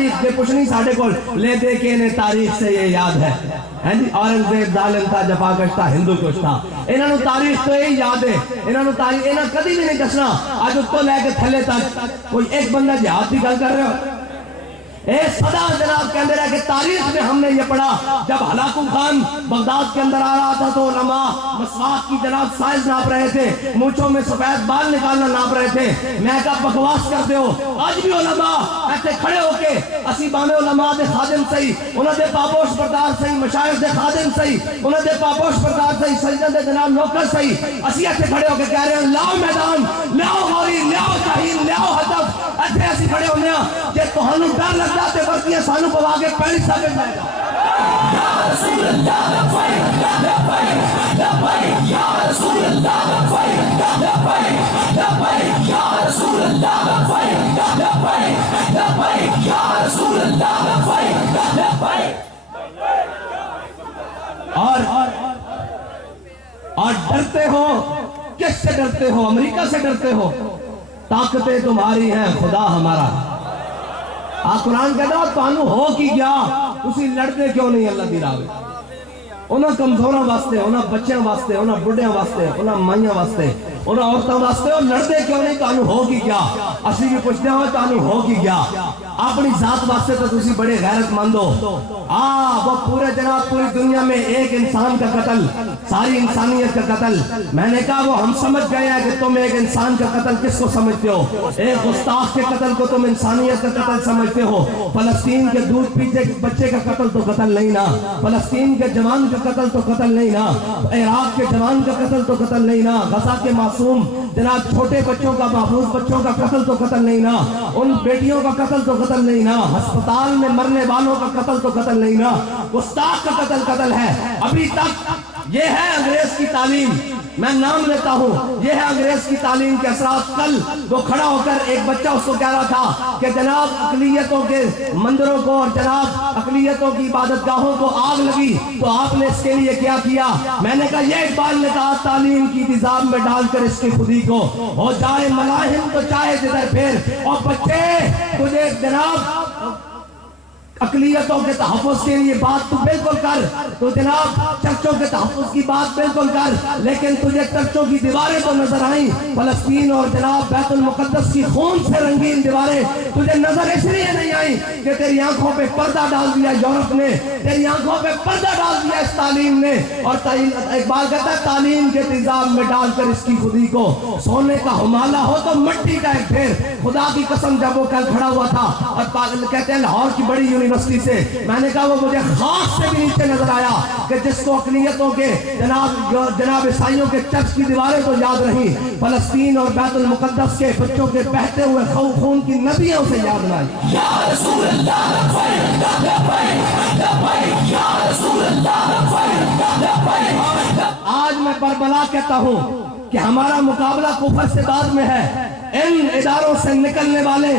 تاریخ دے پوچھنی ساڑھے کو لے دے کے انہیں تاریخ سے یہ یاد ہے اورنگزیب ظالم تھا جفا کشتا ہندو کچھ تھا انہوں نے تاریخ تو یہی یاد ہے انہوں نے تاریخ انہوں کدی بھی نہیں دسنا آج اس کو لے کے تھلے تک کوئی ایک بندہ جہاد بھی گل کر رہے ہو اے صدا جناب کہندے رہے کہ تاریخ میں ہم نے یہ پڑھا جب ہلاکو خان بغداد کے اندر آ رہا تھا تو علماء مسواک کی جناب سائز ناپ رہے تھے مونچھوں میں سفید بال نکالنا ناپ رہے تھے میں کہا بکواس کرتے ہو آج بھی علماء ایسے کھڑے ہو کے اسی بانے علماء دے خادم سہی انہوں دے پاپوش بردار سہی مشایخ دے خادم سہی انہوں دے پاپوش بردار سہی سجدہ دے جناب نوکر سہی اسی ایسے کھڑے ہو کے کہہ رہے ہیں لاؤ میدان لاؤ غوری لاؤ شاہین لاؤ حضب ایسے ایسی کھڑے ہونے ہیں کہ تو ہنو ڈر لگ جاتے ورکیاں سانو پوا کے پہلی ثابت جائے گا یا رسول اللہ لبیک لبیک لبیک یا رسول اللہ لبیک لبیک لبیک یا رسول اللہ لبیک لبیک لبیک یا رسول اللہ لبیک لبیک اور ڈرتے ہو کس سے ڈرتے ہو امریکہ سے ڈرتے ہو طاقتیں تمہاری ہیں خدا ہمارا قرآن کہتا ہے تانوں ہو کی گیا اسی لڑتے کیوں نہیں اللہ دی راہ انہاں کمزوراں واسطے انہاں بچیاں واسطے انہاں بڑھیاں واسطے انہاں مائیاں واسطے انہاں عورتاں واسطے اور لڑتے کیوں نہیں تانوں ہو کی گیا اسی بھی پوچھتے ہیں تانوں ہو کی گیا اپنی ذات واسطے تو تسی بڑے غیرت مند ہو وہ پورے جناب پوری دنیا میں ایک انسان کا قتل ساری انسانیت کا قتل میں نے کہا وہ ہم سمجھ گئے ہیں کہ تم ایک انسان کا قتل کس کو سمجھتے ہو ایک گستاخ کے قتل کو تم انسانیت کا قتل سمجھتے ہو فلسطین کے دودھ پیتے بچے کا قتل تو قتل نہیں نا فلسطین کے جوان کا قتل تو قتل نہیں نا عراق کے جوان کا قتل تو قتل نہیں نا غزہ کے معصوم جناب چھوٹے بچوں کا محفوظ بچوں کا قتل تو قتل نہیں نا ان بیٹیوں کا قتل تو قتل نہیں نا ہسپتال میں مرنے والوں کا قتل تو قتل نہیں نا گستاخ کا قتل قتل ہے ابھی تک یہ ہے انگریز کی تعلیم میں نام لیتا ہوں یہ ہے انگریز کی تعلیم کے اثرات کل وہ کھڑا ہو کر ایک بچہ اس کو کہہ رہا تھا کہ جناب اقلیتوں کے مندروں کو اور جناب اقلیتوں کی عبادت گاہوں کو آگ لگی تو آپ نے اس کے لیے کیا کیا میں نے کہا یہ اقبال نے کہا تعلیم کی نظام میں ڈال کر اس کی خودی کو ہو جائے ملاحم تو چاہے جدھر پھر اور بچے تجھے جناب اقلیتوں کے تحفظ کے لیے بات تو بالکل کر تو جناب چرچوں کے تحفظ کی بات بالکل کر لیکن تجھے چرچوں کی دیواریں تو نظر آئیں فلسطین اور جناب بیت المقدس کی خون سے رنگین دیواریں تجھے نظر اس لیے نہیں آئیں کہ تیری آنکھوں پہ پردہ ڈال دیا یورپ نے تیری آنکھوں پہ پردہ ڈال دیا اس تعلیم نے اور اقبال کہتا ہے تعلیم کے نظام میں ڈال کر اس کی خودی کو سونے کا ہمالہ ہو تو مٹی کا ایک ڈھیر خدا کی قسم جب وہ کل کھڑا ہوا تھا اور کہتے ہیں لاہور کی بڑی یونیورسٹی سے میں نے کہا وہ مجھے خاص سے بھی نیچے نظر آیا کہ جس کو اقلیتوں کے جناب عیسائیوں کے چرچ کی دیواریں تو یاد رہیں فلسطین اور بیت المقدس کے بچوں کے بہتے ہوئے خون کی ندیاں اسے یاد نہ آئی یا رسول اللہ لبیک لبیک لبیک یا رسول اللہ لبیک لبیک آج میں بربلا کہتا ہوں کہ ہمارا مقابلہ کفر سے بعد میں ہے ان اداروں سے نکلنے والے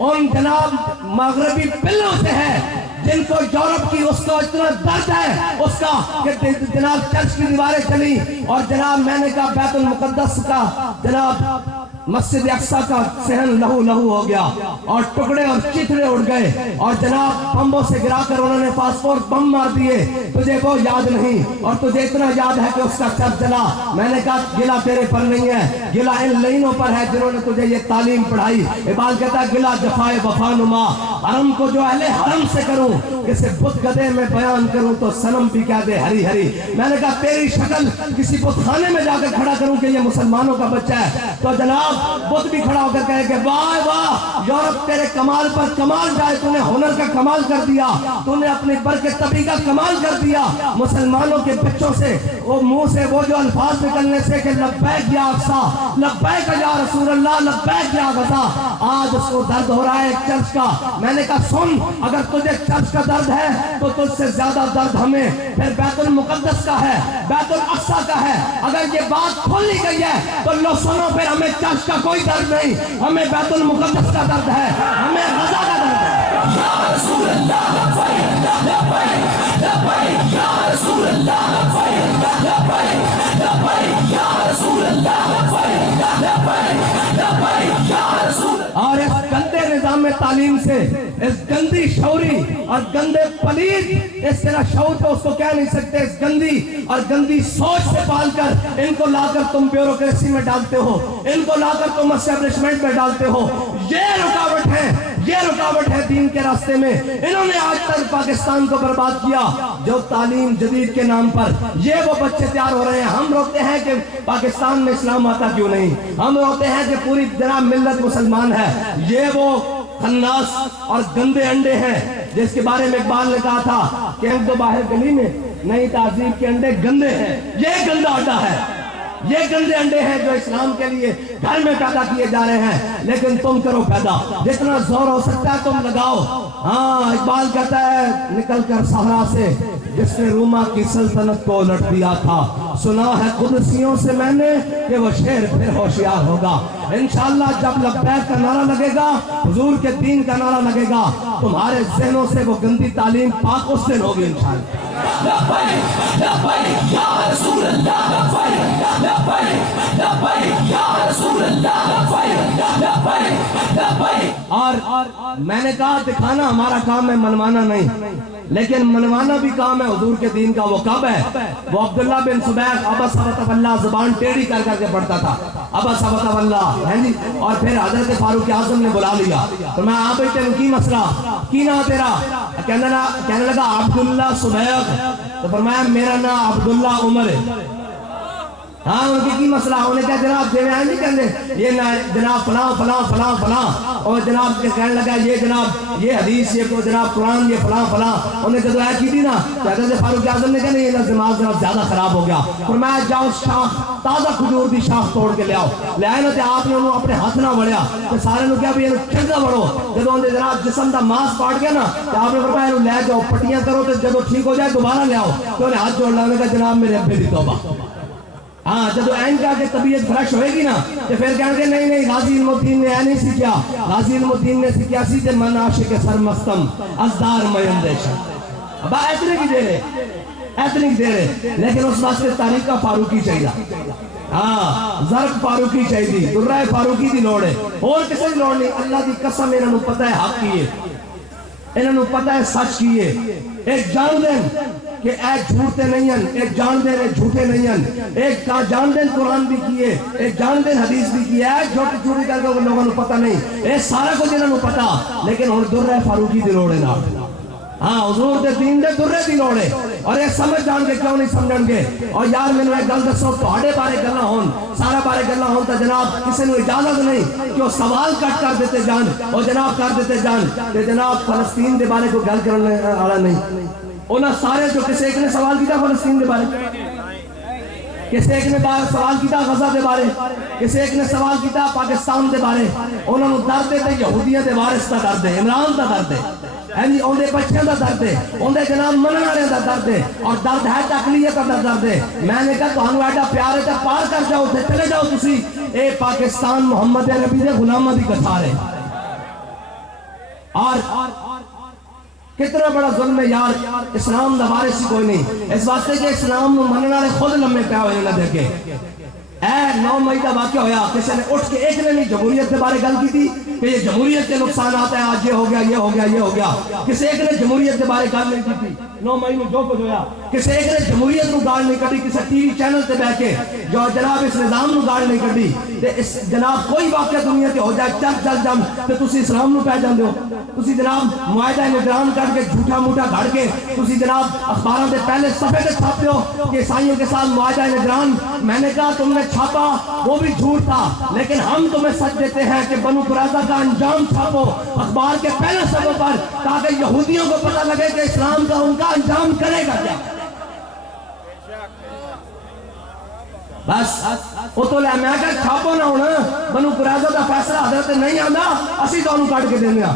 ان جناب مغربی پلوں سے ہے جن کو یورپ کی اس کو اتنا درد ہے اس کا کہ جناب چرچ کی دیواریں چلی اور جناب میں نے کہا بیت المقدس کا جناب مسجد اقصی کا صحن لہو لہو ہو گیا اور ٹکڑے اور چترے اڑ گئے اور جناب بمبوں سے گرا کر انہوں نے فاسفورس بم مار دیے تجھے وہ یاد نہیں اور تجھے اتنا یاد ہے کہ اس کا چرچ جلا میں نے کہا گلہ تیرے پر نہیں ہے گلہ ان لائنوں پر ہے جنہوں نے تجھے یہ تعلیم پڑھائی اقبال کہتا ہے گلہ جفائے وفا نما حرم کو جو اہل حرم سے کروں کسی بت گدے میں بیان کروں تو صنم بھی کہہ دے ہری ہری میں نے کہا تیری شکل کسی بت خانے میں جا کر کھڑا کروں کہ یہ مسلمانوں کا بچہ ہے تو جناب بت بھی کھڑا ہو کر کہے کہ واہ واہ یورپ تیرے کمال پر کمال جائے تو نے ہنر کا کمال کر دیا تو نے اپنے برکت طبی کا کمال کر دیا مسلمانوں کے بچوں سے وہ منہ سے وہ جو الفاظ نکلنے سے کہ لبیک یا اقصی لبیک یا رسول اللہ لبیک یا غزہ آج اس کو درد ہو رہا ہے چرچ کا میں نے کہا سن اگر تجھے چرچ کا درد ہے تو تجھ سے زیادہ درد ہمیں پھر بیت المقدس کا ہے بیت الاقصی کا ہے اگر یہ بات کھول لی گئی ہے تو لو سنو پھر ہمیں چرچ کا کوئی درد نہیں ہمیں بیت المقدس کا درد ہے ہمیں غزہ کا درد ہے یا رسول اللہ لبیک لبیک لبیک یا رسول اللہ لبیک لبیک لبیک یا رسول اللہ لبیک لبیک لبیک یا رسول اور اس گندے نظام تعلیم سے اس گندی شعوری اور گندے پلید اس طرح شعور تو اس کو کہہ نہیں سکتے، اس گندی اور گندی سوچ سے پال کر ان کو لا کر تم بیوروکریسی میں ڈالتے ہو، ان کو لا کر تم اسٹیبلشمنٹ میں ڈالتے ہو. یہ رکاوٹ ہے، یہ رکاوٹ ہے دین کے راستے میں. انہوں نے آج تک پاکستان کو برباد کیا. جو تعلیم جدید کے نام پر یہ وہ بچے تیار ہو رہے ہیں. ہم روتے ہیں کہ پاکستان میں اسلام آتا کیوں نہیں، ہم روتے ہیں کہ پوری جناب ملت مسلمان ہے. یہ وہ خناس اور گندے انڈے ہیں جس کے بارے میں اقبال نے کہا تھا کہ ہم تو باہر گلی میں نئی تہذیب کے انڈے گندے ہیں. یہ گندا انڈا ہے، یہ گندے انڈے ہیں جو اسلام کے لیے گھر میں پیدا کیے جا رہے ہیں. لیکن تم کرو پیدا، جتنا زور ہو سکتا ہے تم لگاؤ. ہاں اقبال کہتا ہے نکل کر صحرا سے جس نے روما کی سلطنت کو الٹ دیا تھا، سنا ہے قدسیوں سے میں نے کہ وہ شیر پھر ہوشیار ہوگا. انشاءاللہ جب لبیک کا نعرہ لگے گا، حضور کے دین کا نعرہ لگے گا، تمہارے ذہنوں سے وہ گندی تعلیم پاک اس دن ہوگی انشاءاللہ. لبیک لبیک یا رسول اللہ، لبیک لبیک لبیک یا رسول اللہ، لبیک لبیک لبیک. اور میں نے کہا دکھانا ہمارا کام ہے، منوانا نہیں. لیکن منوانا بھی کام ہے حضور کے دین کا. وہ کب ہے؟ وہ عبداللہ بن سبیق ابا ثبت واللہ زبان ٹیڑھی کر کر کے پڑھتا تھا، ابا ثبت واللہ ہے جی. اور پھر حضرت فاروق اعظم نے بلا لیا تو میں آپ بیٹے کی مسئلہ کی نام تیرا؟ کہنے لگا عبداللہ سبیق. تو فرمایا میرا نام عبداللہ عمر ہے. ہاں ان کی مسئلہ انہیں کہا جناب دیوے آئیں نہیں کہنے یہ جناب فلاں فلاں فلاں فلاں. اور جناب کہنے لگا یہ جناب یہ حدیث یہ جناب قرآن یہ فلاں فلاں. انہیں جب آیت کی تھی نا تو حضرت فاروق اعظم نے کہا نہیں یہ دماغ جناب زیادہ خراب ہو گیا. فرمایا جاؤ شاخ تازہ کھجور دی شاخ توڑ کے لے آؤ. لے آئے نا تو آپ نے انہوں اپنے ہاتھ نہ بڑھیا تو سارے نے کہا بھی یہ کھڑکا بڑھو. جب انہیں جناب جسم دا ماس پاٹ گیا نا تو آپ نے فرمایا لے جاؤ پٹیاں کرو تو جب ٹھیک ہو جائے دوبارہ لے آؤ. تو انہیں ہاتھ جوڑ لانے کا جناب میرے ابے دی توبہ. ہاں جب این کا کہ طبیعت فریش ہوئے گی نا تو پھر کہنے گے نہیں نہیں غازی علم الدین نے یہ نہیں سیکھیا. غازی علم الدین نے سیکھیا سی کہ من عاشق سرمستم ازدار میندیش. اب اتنے کی دے رہے اتنے کی دے رہے. لیکن اس واسطے تاریخ کا فاروقی چاہیے. ہاں زرق فاروقی چاہیے، درہ فاروقی دی لوڑ ہے اور کسی دی لوڑ نہیں. اللہ دی قسم انہوں پتہ ہے حق کیے، انہوں پتہ ہے سچ کیے. ایک جان دیں کہ اے جھوٹے نہیں ہیں، ایک جان دیں اے جھوٹے نہیں ہیں. ایک جان دیں قرآن بھی کیے، ایک جان دیں حدیث بھی کیے. جھوٹی چھوٹی کر کے لوگوں نے پتہ نہیں، اے سارا کو جنہوں پتہ. لیکن ہوں درہ فاروقی دی لوڑے نا. ہاں حضور دے دین دے درے دی لوڑے. اور یہ سمجھ جان کے کیوں نہیں سمجھن گے. اور یار میں نے ایک گل دسو تہاڈے بارے گلاں ہون سارا بارے گلاں ہون تو جناب کسی نے اجازت نہیں کہ وہ سوال کٹ کر دیتے جان اور جناب کر دیتے جان کہ جناب فلسطین دے بارے کو گل کرنے والا نہیں. انہاں سارے جو کسی ایک نے سوال کیتا فلسطین دے بارے، کسی ایک نے سوال کیتا غزہ دے بارے، کسی ایک نے سوال کیتا پاکستان دے بارے. انہوں نے درد تے یہودیاں دے وارث دا درد ہے، عمران دا درد ہے، اندے بچوں دا درد ہے، اندے جناب منن والے دا درد ہے. اور درد ہے تقلیت دا درد ہے. میں نے کہا تہانوں ایڈا پیار ہے تے پار کر جاؤ تے چلے جاؤ تسی. اے پاکستان محمد نبی دے غلاماں دی کتھار ہے. اور کتنا بڑا ظلم ہے یار. اسلام دا وارث ہی کوئی نہیں. اس واسطے کہ اسلام نو منن والے خود لمے پے ہوئے نہ دیکھے. اے 9 مئی دا واقعہ ہویا کسی نے اٹھ کے ایک نے نہیں جمہوریت کے بارے گل کی تھی کہ یہ جمہوریت کے نقصانات ہیں، آج یہ ہو گیا یہ ہو گیا یہ ہو گیا. کسی ایک نے جمہوریت کے بارے گل نہیں کی تھی. 9 مئی میں جو کچھ ہویا کسی ایک نے جمہوریت کو گال نہیں کٹی. کسی ٹی وی چینل تے بیٹھ کے جو جناب اس نظام نو گال نہیں کٹی. تے اس جناب کوئی واقعہ دنیا تے ہو جائے چل چل جم تے تسی اسلام نو پہ جاندے ہو. تسی جناب معاہدہ نگران کر کے جھوٹا موٹا گھڑ کے تسی جناب اخباراں دے پہلے صفحے تے چھاپتے ہو کہ عیسائیوں کے ساتھ معاہدہ نگران. میں نے کہا تم نے چھاپا وہ بھی جھوٹ تھا، لیکن ہم تمہیں سچ دیتے ہیں کہ بنو قریظہ کا انجام چھاپو اخبار کے پہلے صفحے پر تاکہ یہودیوں کو پتہ لگے کہ اسلام کا ان کا انجام کرے گا کیا. بس وہ تو لے میں کہا چھاپو نہ ہونا. بنو قریظہ کا فیصلہ حضرت نہیں آنا اسی تو انہوں کاٹ کے دینے.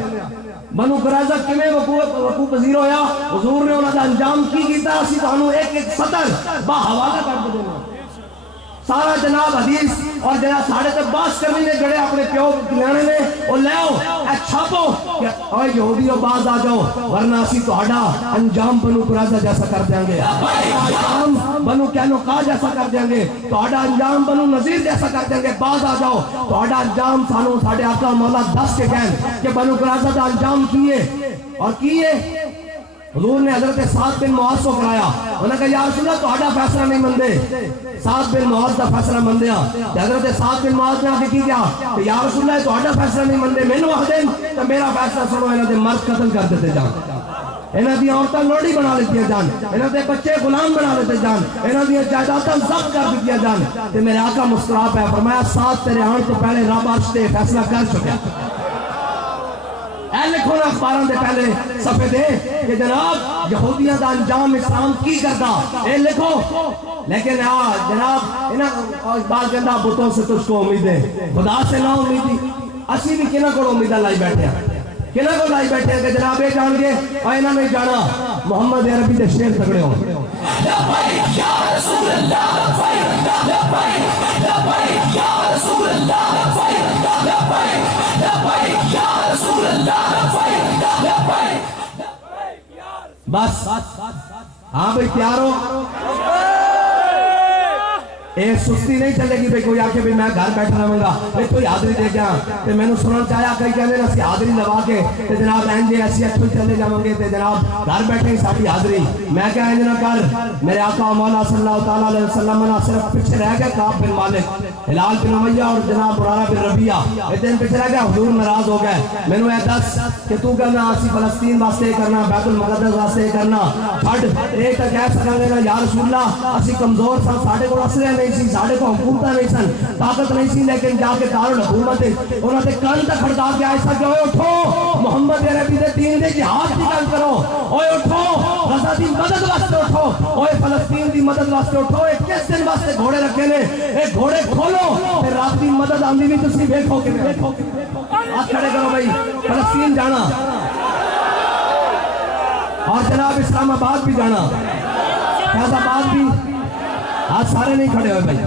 بنو قریظہ کمیں وقوع پذیر ہویا، حضور نے انہوں کا انجام کی کیتا اسی تو انہوں ایک ایک سطر با حوالہ کر کے دینا. سارا جناب حدیث اور جناب ساڑھے تے باس کرنی نے جڑے اپنے پیو کلیانے نے وہ لے آؤ اے چھاپو کہ اوہ یہودیوں باز آ جاؤ ورنہ اسی تو ہڈا انجام بنو قریظہ جیسا کر دیں گے، انجام بنو قینقاع جیسا کر دیں گے، تو ہڈا انجام بنو نذیر جیسا کر دیں گے، باز آ جاؤ تو ہڈا انجام سانو ساڑھے آقا مولا دس کے کہیں کہ بنو قریظہ دا انجام کیے اور کیے۔ حضور نے حضرت سعد بن معاذ کو کرایا، انہوں نے کہا یا رسول اللہ تو ہڈا فیصلہ نہیں مندے، سعد بن معاذ دا فیصلہ مندیا، حضرت سعد بن معاذ نے آگے کی کیا کہ یا رسول اللہ تو ہڈا فیصلہ نہیں مندے، میں نے وقت دیں تو میرا فیصلہ سنو، انہوں نے مرد قتل کر دیتے جان، انہوں نے عورتیں لوڑی بنا لیتی جان، انہوں نے بچے غلام بنا لیتے جان، انہوں نے جائیدادیں ضبط کر دیتی جان، تو میرے آقا مسکرا پہ فرمایا سعد تیرے آن تو پہلے رب عرش تے فیصلہ کر چکے۔ اے لکھو نا اخباران دے پہلے صفحے دے کہ جناب یہودیاں دا انجام اسلام کی کردا، اے لکھو، لیکن جناب انہاں بات کہندا بتوں سے تجھ کو امید ہے، خدا سے نہ امیدی، اسی بھی کنہ کو امیدہ لائی بیٹھے ہیں، کنہ کو لائی بیٹھے ہیں کہ جناب یہ جان گے اور انہاں نے جانا محمد عربی دے شیر تگڑے ہوں۔ لبیک یا رسول اللہ، لبیک لبیک یا رسول اللہ، لبیک لبیک یا رسول اللہ، بس ہاں بھئی تیار ہو، اے سستی نہیں چلے گی بھئی کوئی آکے بھئی میں گھر بیٹھا رہوں گا بھئی کوئی حاضری دے گیا کہ میں نے سننا چاہیا کئی کہنے نا سی حاضری لوا کے کہ جناب اینجے ایسی اچھو چلے جاؤں گے کہ جناب گھر بیٹھے ہی ساتھی حاضری، میں کہا اینجے نہ کر، میرے آقا مولا صلی اللہ علیہ وسلم نے صرف پیچھے رہ گئے کعب بن مالک، ہلال بن امیہ اور جناب مرارہ بن ربیعہ، ایک دن پیچھے رہ گیا، حضور ناراض ہو گئے، میں نے دس کہ تو کہنا اسی فلسطین واسطے کرنا، بیت المقدس واسطے کرنا، چھڑ ایک تک کہہ سکیں گے نا یا رسول اللہ اسی کمزور سن، ساڑھے کو اسلحہ نہیں سی، ساڑھے کو حکومتہ نہیں سن، طاقت نہیں سی، لیکن جا کے دارالحکومت انہوں نے کان تک کھڑکا کے ایسا کہ اوے اٹھو محمد عربی دے دین دے جہاد کی گل کرو، اوے اٹھو غزہ دی مدد واسطے اٹھو، اوے فلسطین دی مدد واسطے اٹھو، ایک کس دن واسطے گھوڑے رکھے نے، ایک گھوڑے کھولو پھر رات دی مدد آندی بھی تسی دیکھو کہ ہاتھ کھڑے کرو بھائی فلسطین جانا اور جناب اسلام آباد بھی جانا، فیض آباد بھی، آج سارے نہیں کھڑے ہوئے بھائی،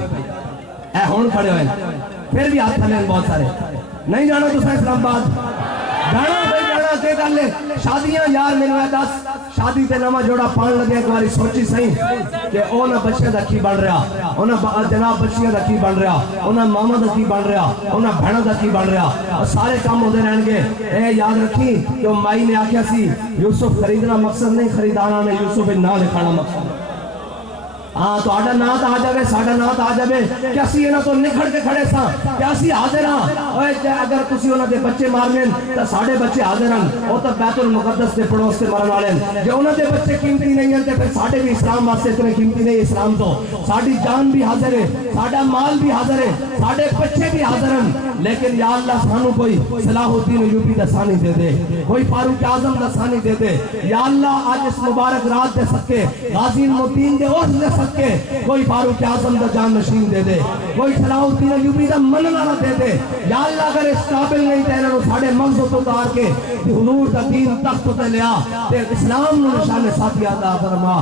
اے ہون کھڑے ہوئے پھر بھی ہاتھ کھڑے ہیں بہت سارے، نہیں جانا تو سا اسلام آباد جانا بھائی جانا کہ کر لے شادیاں یار میں نے 10 شادی تے نامہ جوڑا پان لگے ایک باری سوچی صحیح کہ اونا بچے دا کی بن رہا، اونا جناب بچیاں دا کی بن رہا، اونا ماما دا کی بن رہا، اونا بھینا دا کی بن رہا، اور سارے کام ہوتے رہن گے۔ اے یاد رکھی کہ مائی نے آکھیا سی یوسف خریدنا مقصد نہیں، خریدانا نے یوسف نہ لکھانا مقصد، ہاں تو آڈا نات آ جاوے ساڑھا نات آ جاوے کیا سی انہاں تو نکھڑ کے کھڑے ساں کیا سی حاضر ہاں، اگر کسی انہاں دے بچے مارنے تو ساڑھے بچے حاضر ہاں، وہ تو بیت المقدس دے پڑوس سے مرن والے جو انہاں دے بچے قیمتی نہیں ہیں پھر ساڑھے بھی اسلام واسطے اتنے قیمتی نہیں، اسلام تو ساڑھی جان بھی حاضر ہے، ساڑھا مال بھی حاضر ہے، ساڑھے بچے بھی حاضر ہیں، لیکن یا اللہ سانو کوئی صلاح الدین ایوبی دا ثانی دے دے، کوئی فاروق اعظم دا ثانی دے دے، یا اللہ آج اس مبارک رات دے سکے غازی المتین دے عرض دے سکے کوئی فاروق اعظم دا جان نشین دے دے، کوئی صلاح الدین ایوبی دا مننا نہ دے دے، یا اللہ اگر اس قابل نہیں تے انہوں ساڑھے مغز تو اتار کے حضور دا دین تخت تے لیا تے اسلام نو نشان ساتھی عطا فرما۔